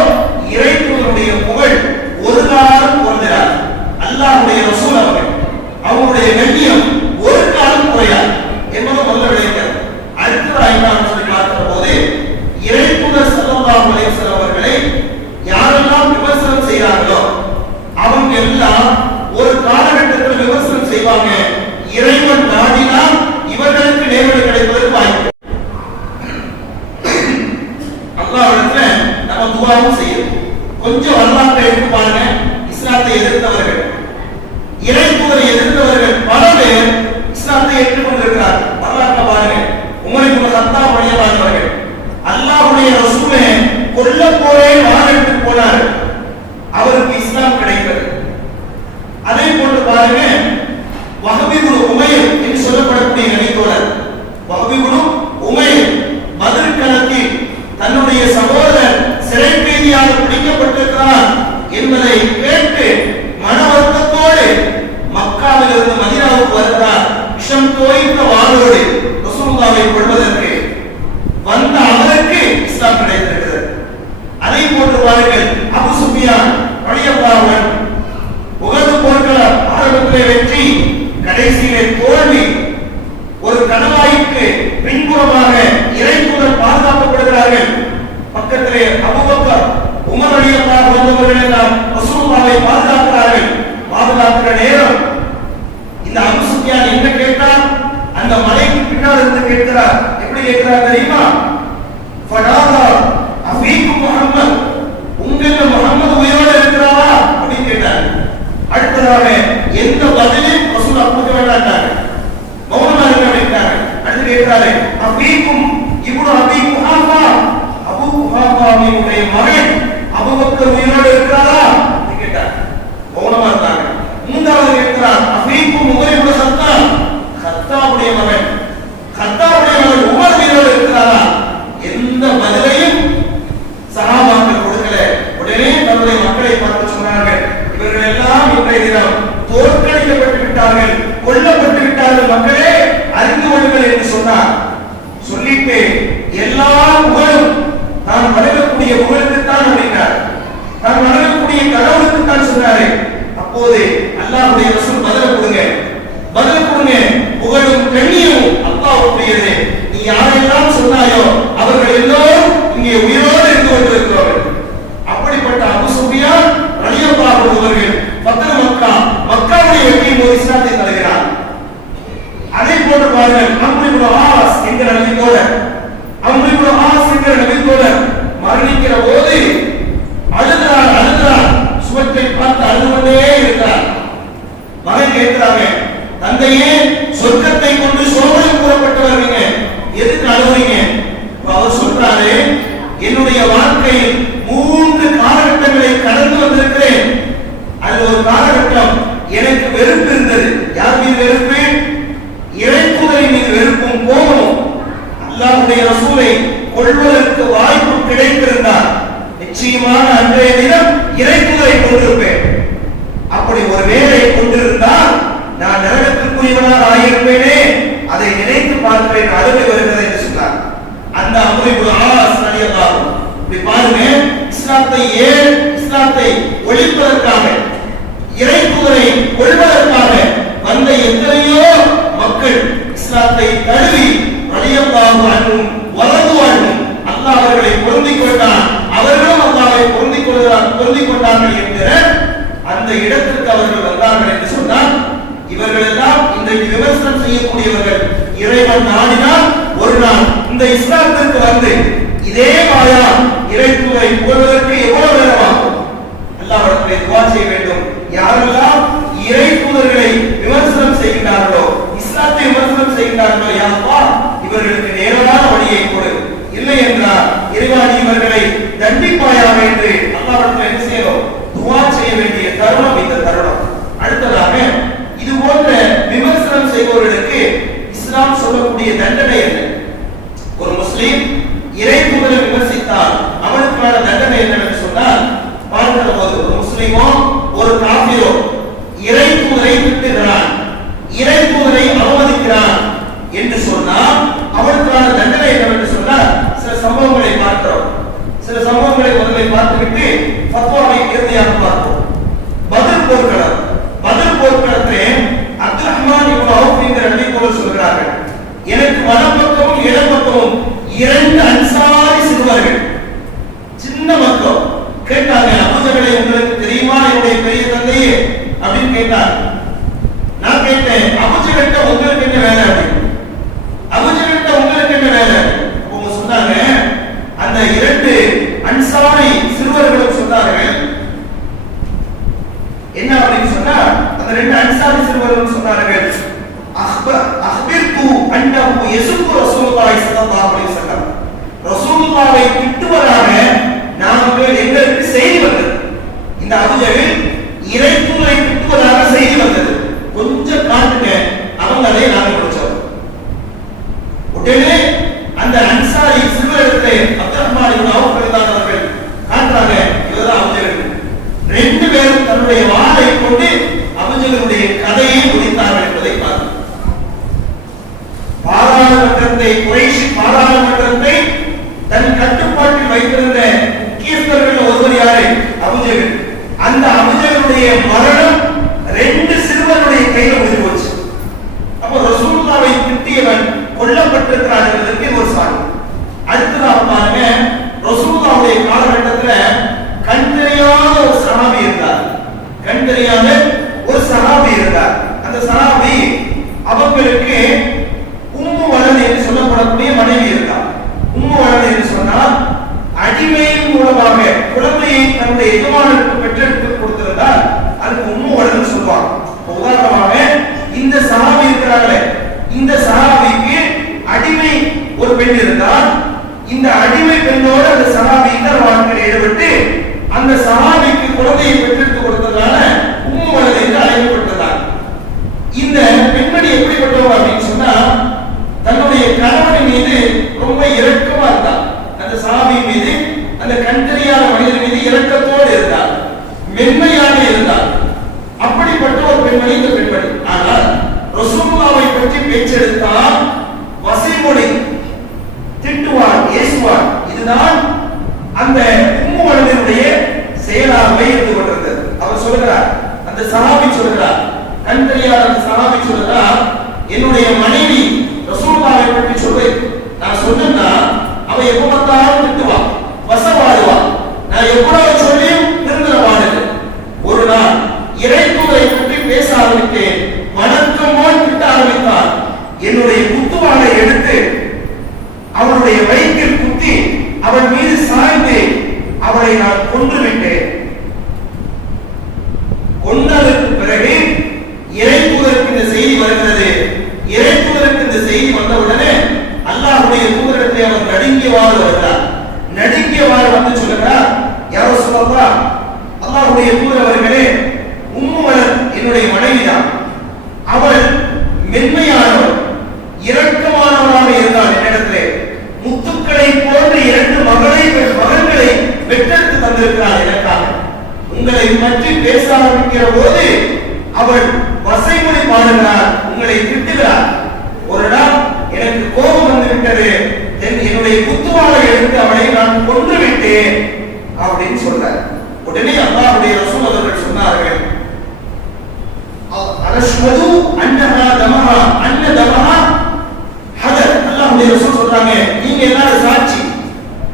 இறைத்துவனுடைய புகழ் ஒரு காலம் குறைந்தார். அல்லாஹ்வுடைய ரசூல் அவருடைய கண்ணியம் ஒரு காலம் குறையாது என்பது முதல்ல விளையாட்டு. அடுத்ததாக நாம் சொல்லி பார்க்கிற போது இறைத்துவர் ஸல்லல்லாஹு அலைஹி வஸல்லம் அவர்களை யாரெல்லாம் விமர்சனம் செய்கிறார்களோ அவங்க எல்லாம் ஒரு காலகட்டத்தில் விமர்சனம் செய்வாங்க. இறைவன் நாடினால் இவர்களுக்கு நேர்வழி கிடைப்பதற்கு வாய்ப்பு. அல்லாஹ்விடத்துல நம்ம துஆவும் செய்யணும். கொஞ்சம் வரலாற்றை எடுத்து பாருங்க. இஸ்லாத்தை எதிர்த்தவர்கள், இறைத்துவரை எதிர்த்தவர்கள் பல பேர் இஸ்லாத்தை ஏற்றுக்கொண்டிருக்கிறார். வரலாற்றை பாருங்க. உமர் இப்னு கத்தாப் ரலியல்லாஹு அவர்கள் அல்லாஹ்வுடைய ரசூலை கொல்ல போரே வாழெடுத்து போனார். அவருக்கு இஸ்லாம் கிடைத்தது. அதே போன்று பாருங்க, வஹப் இப்னு உமைர் என்று சொல்லப்படக்கூடிய நபித்தோழர் வஹப் இப்னு உமைர் பத்ர் களத்தில் தன்னுடைய சகோதரர் சிறை கைதியாக பிடிக்கப்பட்டிருக்கிறார் என்பதை கேட்டு மன வருத்தத்தோடு மக்காவிலிருந்து மதீனாவுக்கு வருகிறார். விஷம் தோய்ந்த வாளோடு ரசூலுல்லாஹை கொல்வதற்கு வந்த அவருக்கு இஸ்லாம் கிடைத்திருக்கிறது. அதை போன்று பாருங்கள், அபூ சுஃபியான் ரலியல்லாஹு அன்ஹு உஹது போர்க்களம் ஆரம்பத்திலே வெற்றி, கடைசியிலே தோல்வி. ஒரு கணவாய்க்கு பின்புறமாக இறைத்தூதர் பாதுகாக்கப்படுகிறார்கள். பக்கத்திலே அபூபக்கர் உமர் ரலியல்லாஹு அன்ஹு எல்லாம் ரசூலுல்லாஹை பாதுகாக்கிறார்கள். பாதுகாக்கிற நேரம் இந்த அபூ சுஃபியான் என்ன கேட்டார்? அந்த மலைக்கு பின்னால் இருந்து கேட்கிறார். எப்படி கேட்கிறார் தெரியுமா? ஃபடாதா அஃபீக்கும் முஹம்மத், உங்கள முஹம்மது உயிரோடு இருக்கிறாரா அப்படின்னு கேட்டார். அடுத்ததாக எந்த பதிலும் ரசூல் கொடுக்க வேண்டாம், மௌனமா இருக்க அப்படின்றாங்க. அடுத்து கேட்கிறாரு, அஃபீக்கும் இப்னு அபீ குஹாஃபா, அபூ குஹாஃபாவினுடைய மகன் அபூபக்கர் உயிரோடு இருக்கிறாரா அப்படின்னு கேட்டார். மௌனமா இருந்தாங்க. மூன்றாவது கேட்கிறார், அஃபீக்கும் உமர் இப்னு கத்தாப், கத்தாவுடைய மகன் உமர் உயிரோடு இருக்கிறாரா? எந்த பதிலையும் சஹாபாக்கள் கொடுக்கல. உடனே தன்னுடைய மக்களை பார்த்து சொன்னார்கள், இவர்கள் எல்லாம் இன்றைய தினம் தோற்கடிக்கப்பட்டு விட்டார்கள், கொல்லப்பட்டு விட்டார்கள், மக்களே அறிந்து கொள்ளுங்கள் என்று சொன்னார். சொல்லிட்டு எல்லா புகழும் நான் வணங்கக்கூடிய புகழுக்குத்தான் அப்படின்னார். நான் வணங்கக்கூடிய கடவுளுக்குத்தான் சொன்னாரு. அப்போது அல்லாஹ்வுடைய ரசூல் பதில் கொடுங்க, புகழும் கண்ணியும் அல்லாஹ்வுடையது. நீ யாரெல்லாம் சொன்னாயோ அவர்கள் எல்லோரும் இங்கே உயிரோடு இருந்து கொண்டிருக்கிறார்கள். அப்படிப்பட்ட அபூ சுஃபியான் ரலியல்லாஹு அன்ஹு அவர்கள் பத்ர் மக்காவுடைய வெற்றியின் போது இஸ்லாத்தை தருகிறார். அதே போன்று பாருங்கள், அம்ர் இப்னு ஆஸ் என்கிற நபித்தோழர் மரணிக்கிற போது அழுகிறார். சுவற்றை பார்த்து அழுது கொண்டே இருக்கிறார். மகன் கேட்கிறாங்க, தந்தையே சொர்க்கத்தை கொண்டு சோதனை கூறப்பட்டவர் நீங்க, எதுக்கு அழுகுறீங்க? அவர் சொல்றாரு, என்னுடைய வாழ்க்கையில் 3 காலகட்டங்களை கடந்து வந்திருக்கிறேன். அது ஒரு காலகட்டம் எனக்கு வெறுப்பு இருந்தது. யார் மீது வெறுப்பு? இறைத்தூதரின் மீது வெறுப்பும் கோபமும். அல்லாஹ்வுடைய ரசூலை கொல்வதற்கு வாய்ப்பு கிடைத்திருந்தால் நிச்சயமாக அன்றைய தினம் இறைத்தூதரை கொண்டிருப்பேன். அப்படி ஒரு வேலை கொண்டிருந்தால் நான் நரகத்திற்குரியவனாக ஆகியிருப்பேனே. அதை நினைத்து பார்க்கிறேன், அழுகை வருகிறது என்று சொன்னார். அந்த அம்ர் இப்னு ஆஸ் ரலியல்லாஹு இப்படி பாருங்க, இஸ்லாத்தை ஒழிப்பதற்காக, இறைத்தூதரை கொல்வதற்காக வந்த எத்தனையோ மக்கள் அவர்கள் வந்தார்கள் என்று சொன்னால் இவர்கள் எல்லாம் இன்றைக்கு விமர்சனம் செய்யக்கூடியவர்கள் இறைவன் நாடினால் ஒரு நாள் இந்த இஸ்லாத்திற்கு வந்து இதே மாயா இறைத்துவரை போவதற்கு எவ்வளவு நேரம் ஆகும்? அல்லாஹ்விடத்திலே துஆ செய்ய வேண்டும். யாரெல்லாம் இறை தூதர்களை விமர்சனம் செய்கிறார்களோ, இஸ்லாத்தை விமர்சனம் செய்கிறார்களோ, யா அல்லாஹ் இவர்களுக்கு நேரான வழியை கொடு, இல்லை என்றால் இறைவன் இவர்களை தண்டிப்பாயாக என்று அல்லாஹ்விடத்தில் என்ன செய்யணும்? துஆ செய்ய வேண்டிய தருணம் இந்த தருணம். அடுத்ததாக இது போன்ற விமர்சனம் செய்பவர்களுக்கு இஸ்லாம் சொல்லக்கூடிய தண்டனை என்ன? ஒரு முஸ்லிம் இறை தூதரை விமர்சித்தால் அவனுக்கான தண்டனை என்னன்னு சொன்னால், பார்க்கிற போது ஒரு முஸ்லிமோ ஒரு காபிரோ இறை தூதரை திட்டுகிறான், இறை தூதரை அவமதிக்கிறான் என்று சொன்னால் அவனுக்கான தண்டனை என்னவென்று சொன்னால் சில சம்பவங்களை பார்க்கிறோம். சில சம்பவங்களை முதலில் பார்த்துவிட்டு ஃபத்வாவை இறுதியாக பார்ப்போம். பத்ர் போர்க்களம். பத்ர் போர்க்களத்திலே அப்துல் ரஹ்மான் இப்னு அவுஃப் என்கிற நபித்தோழர் சொல்கிறார்கள், எனக்கு வலப்பக்கமும் இடப்பக்கமும் 2 அன்சாரி சிறுவர்கள், சின்ன மக்கள் கேட்டாங்க, அபூஜஹலை உங்களுக்கு தெரியுமா என்னுடைய பெரிய தந்தையே அப்படின்னு கேட்டார். நான் கேட்டேன், அபூஜஹல்ட்ட உங்களுக்கு என்ன வேலை அப்படின்னு. அபூஜஹல்ட்ட உங்களுக்கு என்ன வேலை? அவங்க சொன்னாங்க, அந்த 2 அன்சாரி சிறுவர்களும் சொன்னார்கள் என்ன அப்படின்னு சொன்னா, அந்த 2 அன்சாரி சிறுவர்களும் சொன்னார்கள், அக்பிர்து அன்னஹு யசுப்பு ரசூலுல்லாஹி ஸல்லல்லாஹு அலைஹி வஸல்லம், ரசூலுல்லாஹை திட்டுவதாக நாங்கள் எங்களுக்கு செய்தி வந்தது. இந்த அபூஜஹல் இறை தூதரை திட்டுவதாக செய்தி வந்தது, கொஞ்சம் காட்டுங்க, அவங்களே நாங்கள் முடிச்சோம். உடனே அந்த அன்சாரி சிறுவர்களிடத்திலே அப்துல் ரஹ்மான் இப்னு அவுஃப் அவர்கள் காட்டுறாங்க, இவர்தான் அபூஜஹல். 2 பேரும் தன்னுடைய வாளை கொண்டு அபூஜஹலுடைய கதையை முடித்தார்கள் என்பதை பார்க்கிறோம். பாராளுமன்றத்தை, குறைஷி பாராளுமன்றத்தை தன் கட்டுப்பாட்டில் வைத்திருந்த முக்கியஸ்தர்கள் ஒருவர் யாரு? அபூஜஹல். அந்த அபூஜஹலுடைய மரணம் 2 சிறுவர்களுடைய கையில் முடிந்து போச்சு. அப்போ ரசூலுல்லாஹை திட்டியவன் கொல்லப்பட்டிருக்கிறான் என்பதற்கு ஒரு சான்று. அடுத்ததாக பாருங்க, ரசூலுல்லாஹுடைய காலகட்டத்தில் கண் தெரியாத ஒரு சஹாபி இருந்தார். கண் தெரியாத ஒரு சஹாபி இருந்தார். அந்த சஹாபி அவங்களுக்கு உம்மு வலது என்று சொல்லப்படக்கூடிய மனைவி இருந்தார். உம்மு வலது என்று சொன்னால் அடிமையின் மூலமாக குழந்தையை தன்னுடைய எஜமானுக்கு பெற்றெடுத்து கொடுத்திருந்தால் அதுக்கு உம்மு வலதுன்னு சொல்லுவாங்க. உதாரணமாக இந்த சஹாபி இருக்கிறார்களே, இந்த சஹாபிக்கு அடிமை ஒரு பெண் இருந்தால் இந்த அடிமை பெண்ணோடு அந்த சஹாபி இன்னொரு வாழ்க்கையில் ஈடுபட்டு அந்த சஹாபிக்கு குழந்தையை பெற்றெடுத்து கொடுத்ததால உம்மு வலது என்று அழைக்கப்பட்டதால். இந்த பெண்மணி எப்படிப்பட்டவங்க அப்படின்னு சொன்னா, தன்னுடைய கணவன் மீது ரொம்ப இரக்கமா இருந்தார். அந்த சஹாபி மீது, அந்த கண் தெரியாத மனிதன் மீது இரக்கத்தோடு இருந்தார், மென்மையாக இருந்தார். அப்படிப்பட்ட ஒரு பெண்மணி இந்த பெண்மணி. ஆனால் ரசூலுல்லாஹை பற்றி பேச்செடுத்தால் வசைமொழி, திட்டுவார், ஏசுவார். இதுதான் அந்த உம்மு வலதினுடைய செயலாகவே இருந்து கொண்டிருந்தது. அவர் சொல்கிறார், அந்த சஹாபி சொல்கிறார், கண் தெரியாத அந்த சஹாபி சொல்கிறார், என்னுடைய மனைவி ரசூலுல்லாஹை பற்றி சொல்றேன், நான் சொன்னா அவ எப்ப பார்த்தாலும் திட்டுவா, வசவாடுவா. நான் எவ்வளவு சொல்லியும் திருந்தர வாடுது. ஒரு நாள் இறை தூதரை பற்றி பேச ஆரம்பித்தேன், வணக்கம் போல் திட்ட ஆரம்பித்தார். என்னுடைய குத்துவாளை எடுத்து அவனுடைய வயிற்றில் குத்தி அவன் மீது சாய்ந்து அவரை நான் கொன்று விட்டேன். கொன்றதற்கு பிறகு இறை தூதருக்கு இந்த செய்தி வருகிறது. இறை தூதருக்கு இந்த செய்தி வந்தவுடனே அல்லாஹ்வுடைய தூதரிடத்தில் அவர் நடுங்கியவாறு வருகிறார். நடுங்கியவாறு வந்து சொல்லுகிறார், யா ரசூலல்லாஹ், அல்லாஹ்வுடைய தூதர் அவர்களே, உம்மு வலத் என்னுடைய மனைவிதான். அவள் மென்மையானவள், இரக்கமானவளாக இருந்தாள். என்னிடத்திலே முத்துக்களை போன்ற 2 மகன்களை பெற்றெடுத்து தந்திருக்கிறாள் எனக்காக. உங்களை பற்றி பேச ஆரம்பிக்கிற போது அவள் வசைமொழி பாடுகிறார், உங்களை திட்டுகிறார். ஒரு நாள் எனக்கு கோபம் வந்து விட்டது, என்னுடைய குத்துவாளை எடுத்து அவளை நான் கொன்று விட்டேன் அப்படின்னு சொல்றார். உடனே அல்லாஹ்வுடைய ரசூல் அவர்கள் சொன்னார்கள், அலஷ்ஹது அன்னஹா தமஹா அன்ன தமஹா ஹதர். அல்லாஹ்வுடைய ரசூல் சொல்றாங்க, நீங்க எல்லாரும் சாட்சி,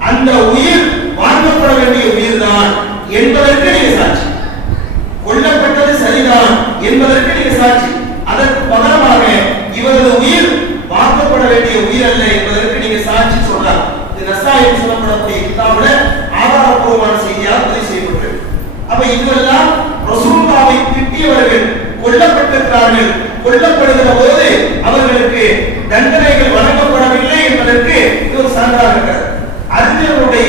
அந்த உயிர் வாங்கப்பட வேண்டிய உயிர் தான் என்பதற்கு நீங்க சாட்சி. கொல்லப்பட்டது சரிதான், சாட்சி. அதற்கு பகரமாக இவரது உயிர் வாங்கப்பட வேண்டிய உயிர் அல்ல என்பதற்கு நீங்க சாட்சி சொல்லலாம். இது நசாயி சொல்லப்படக்கூடிய கிதாபுல ஆதாரப்பூர்வமான செய்தியாக பதிவு செய்யப்பட்டது. அப்ப இதுவெல்லாம் ரசூலுல்லாஹை திட்டியவர்கள் கொல்லப்பட்டிருக்கிறார்கள். கொல்லப்படுகிற போது அவர்களுக்கு தண்டனைகள் வழங்கப்படவில்லை என்பதற்கு இது ஒரு சான்றாக இருக்கிறது. அறிஞர்களுடைய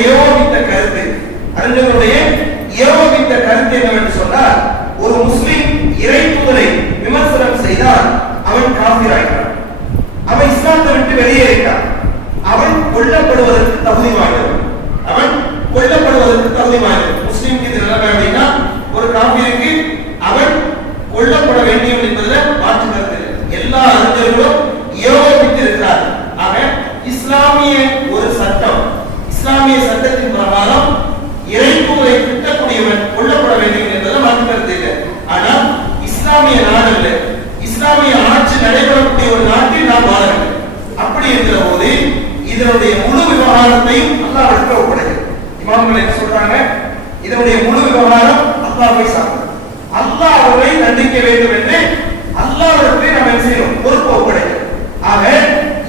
ஏகோபித்த கருத்து என்னவென்று சொன்னால், ஒரு முஸ்லிம் இறை தூதரை விமர்சனம் செய்தால் அவன் காஃபிர் ஆகிறான், அவன் இஸ்லாத்தை விட்டு வெளியேறிட்டான், அவன் கொல்லப்படுவதற்கு தகுதி வாய்ந்தவன். முஸ்லிம் இது நிலைமை அப்படின்னா ஒரு காஃபிருக்கு அவன் கொல்லப்பட வேண்டும் என்பதில் மாற்று கருத்து இல்லை. எல்லா அறிஞர்களும் ஏகோபித்து இருக்கிறார். ஆக இஸ்லாமிய ஒரு சட்டம், இஸ்லாமிய சட்டத்தின் பிரகாரம் இறை தூதரை திட்டக்கூடியவன் கொல்லப்பட வேண்டும் என்பதில் மாற்று கருத்து இல்லை. ஆனால் இஸ்லாமிய நாடு அல்ல, இஸ்லாமிய ஆட்சி நடைபெறக்கூடிய ஒரு நாட்டில் நாம் வாழ வேண்டும். அப்படி இருக்கிற போது இதனுடைய முழு விவகாரத்தையும் அல்லாஹ்விற்கு ஒப்படைக்கிறது. இமாம்கள் என்ன சொல்றாங்க? இதனுடைய முழு விவகாரம் அல்லாஹ்வை சார்ந்தது. அல்லாஹ் அவர்களை தண்டிக்க வேண்டும் என்று அல்லாஹ்விற்கு நாம் என்ன செய்யணும்? பொறுப்பு ஒப்படைக்கிறோம். ஆக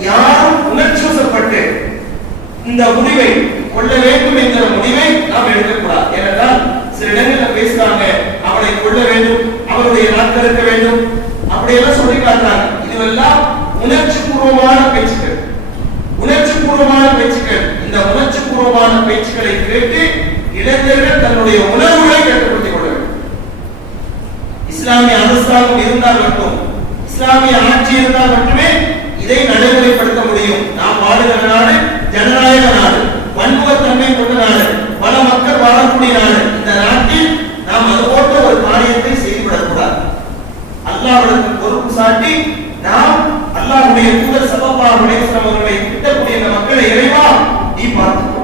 யாரும் உணர்ச்சிவசப்பட்டு இந்த முடிவை கொள்ள வேண்டும் என்கிற முடிவை நாம் எடுக்கக்கூடாது. ஏனென்றால் சில இடங்களில் பேசுறாங்க, அவனை கொள்ள வேண்டும், அவருடைய நாட்கள் இருக்க வேண்டும், அப்படியெல்லாம் சொல்லி காட்டுறாங்க. இதுவெல்லாம் உணர்ச்சி பூர்வமான பேச்சுக்கள். இந்த உணர்ச்சி பூர்வமான பேச்சுக்களை கேட்டு இளைஞர்கள் தன்னுடைய உணர்வுகளை கட்டுப்படுத்திக் கொள்ள வேண்டும். இஸ்லாமிய அரசாங்கம் இருந்தால் மட்டும், இஸ்லாமிய ஆட்சி இருந்தால் மட்டுமே இதை நடைமுறைப்படுத்த முடியும். நாம் வாழுகிற நாடு ஜனநாயக நாடு, பன்முகத்தன்மை கொண்ட நாடு, பல மக்கள் வாழக்கூடிய நாடு. இந்த நாட்டில் நாம் அது போன்ற ஒரு காரியத்தை செய்துவிடக்கூடாது. அல்லாஹ்விடத்தில் பொறுப்பு சாட்டி நாம் அல்லாஹ்வுடைய தூதர் ஸல்லல்லாஹு அலைஹி வஸல்லம் அவர்களை திட்டக்கூடிய இந்த மக்களை, இறைவா நீ பார்த்துக்கோ,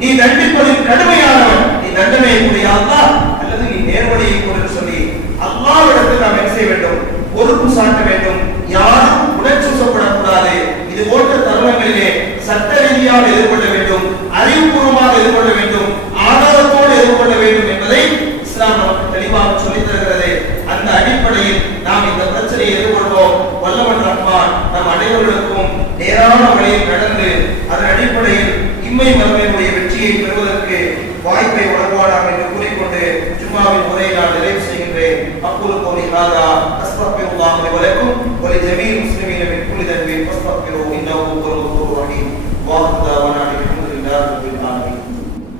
நீ தண்டிப்பதில் கடுமையானவன், நீ தண்டனையை கொடு யா அல்லாஹ், அல்லது நீ நேர்வழியை கொடு சொல்லி அல்லாஹ்விடத்தில் நாம் என்ன செய்ய வேண்டும்? பொறுப்பு சாட்ட வேண்டும். யாரும் உணர்ச்சிவசப்படக்கூடாது. இது போன்ற தருணங்களிலே சட்ட ரீதியாக எதிர்கொள்ள வேண்டும், அறிவுபூர்வமாக எதிர்கொள்ள வேண்டும், ஆதாரத்தோடு எதிர்கொள்ள வேண்டும் என்பதை இஸ்லாம் நமக்கு தெளிவாக சொல்லித் தருகிறது. அந்த அடிப்படையில் நாம் இந்த பிரச்சனையை எதிர்கொள்வோம். வல்லவன் ரஹ்மான் நம் அனைவர்களுக்கும் நேரான வழியில் நடந்து அதன் அடிப்படையில் இம்மை மறுமையினுடைய வெற்றியை பெறுவதற்கு வாய்ப்பை வழங்குவானாக என்று கூறிக்கொண்டு ஜும்மாவின் உரையை நான் நிறைவு செய்கின்றேன். அக்கூலு கௌலி ஹாதா அஸ்தக்ஃபிருல்லாஹ் லி வ லக்கும் வ லி ஜமீஇல் முஸ்லிமீன மின் குல்லி தன்பின் ஃபஸ்தக்ஃபிருஹு இன்னஹு ஹுவல் கஃபூருர் ரஹீம். வ தஅவானா அல்ஹம்துலில்லாஹி ரப்பில் ஆலமீன்.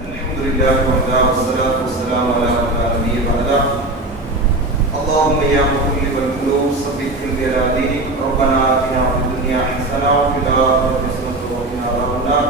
அல்ஹம்துலில்லாஹி வஸ்ஸலாத்து வஸ்ஸலாமு அலா நபிய்யினா முஹம்மத். اللهم يا مقلب القلوب ثبت قلبي على دينك. ربنا آتنا في الدنيا حسنة وفي الآخرة حسنة وقنا عذاب النار.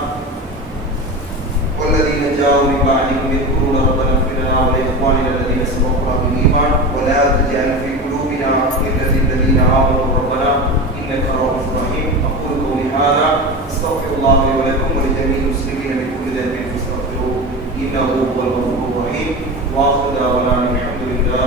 والذين جاءوا من بعدهم يقولون ربنا اغفر لنا ولإخواننا الذين سبقونا بالإيمان ولا تجعل في قلوبنا غلا للذين آمنوا ربنا إنك رؤوف رحيم. أقول قولي هذا أستغفر الله لي ولكم ولجميع المسلمين من كل ذنب فاستغفروه إنه هو الغفور الرحيم. وآخر دعوانا الحمد لله.